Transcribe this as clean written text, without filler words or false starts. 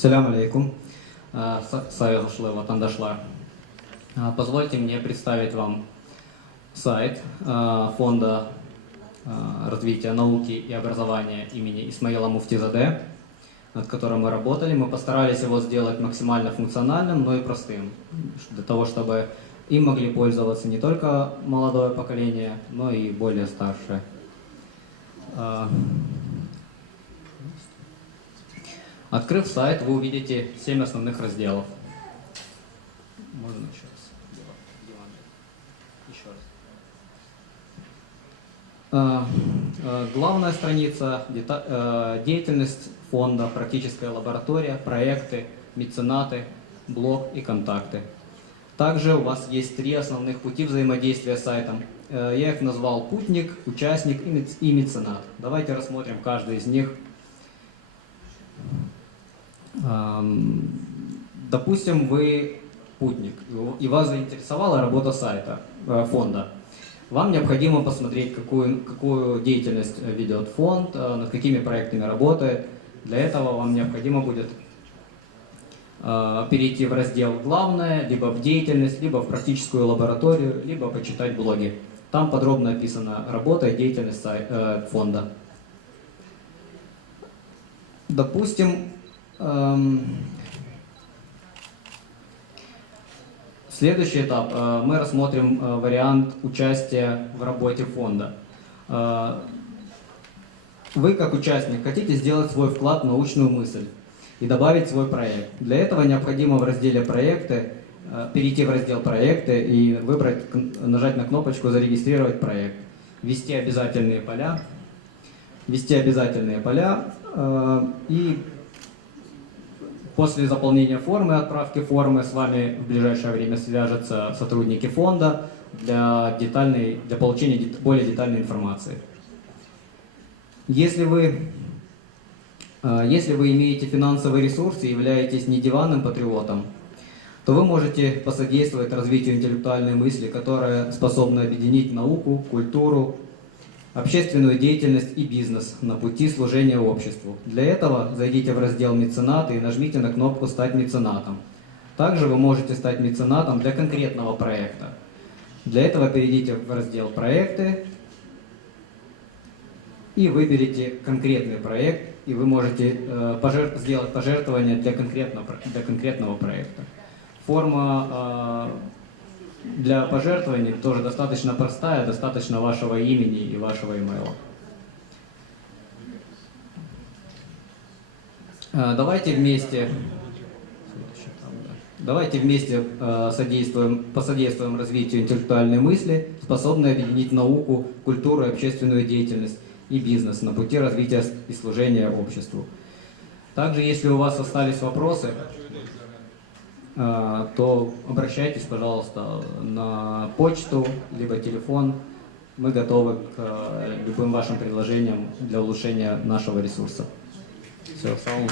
Салям алейкум. Позвольте мне представить вам сайт Фонда развития науки и образования имени Исмаила Муфтизаде, над которым мы работали. Мы постарались его сделать максимально функциональным, но и простым, для того, чтобы им могли пользоваться не только молодое поколение, но и более старшее. Открыв сайт, вы увидите 7 основных разделов. Можно еще раз. Главная страница, деятельность фонда, практическая лаборатория, проекты, меценаты, блог и контакты. Также у вас есть 3 основных пути взаимодействия с сайтом. Я их назвал путник, участник и меценат. Давайте рассмотрим каждый из них. Допустим, вы путник, и вас заинтересовала работа сайта, фонда. Вам необходимо посмотреть, какую деятельность ведет фонд, над какими проектами работает. Для этого вам необходимо будет перейти в раздел «Главное», либо в «Деятельность», либо в «Практическую лабораторию», либо почитать блоги. Там подробно описана работа и деятельность фонда. Допустим, следующий этап. Мы рассмотрим вариант участия в работе фонда. Вы, как участник, хотите сделать свой вклад в научную мысль и добавить свой проект. Для этого необходимо в разделе «Проекты» перейти в раздел «Проекты» и нажать на кнопочку «Зарегистрировать проект». Ввести обязательные поля. И после заполнения формы, отправки формы, с вами в ближайшее время свяжутся сотрудники фонда для получения более детальной информации. Если вы имеете финансовый ресурс и являетесь не диванным патриотом, то вы можете посодействовать развитию интеллектуальной мысли, которая способна объединить науку, культуру, общественную деятельность и бизнес на пути служения обществу. Для этого зайдите в раздел «Меценаты» и нажмите на кнопку «Стать меценатом». Также вы можете стать меценатом для конкретного проекта. Для этого перейдите в раздел «Проекты» и выберите конкретный проект, и вы можете сделать пожертвование для конкретного проекта. Форма для пожертвований тоже достаточно простая, достаточно вашего имени и вашего имейла. Давайте вместе посодействуем развитию интеллектуальной мысли, способной объединить науку, культуру, общественную деятельность и бизнес на пути развития и служения обществу. Также, если у вас остались вопросы, то обращайтесь, пожалуйста, на почту, либо телефон. Мы готовы к любым вашим предложениям для улучшения нашего ресурса. Все, салам.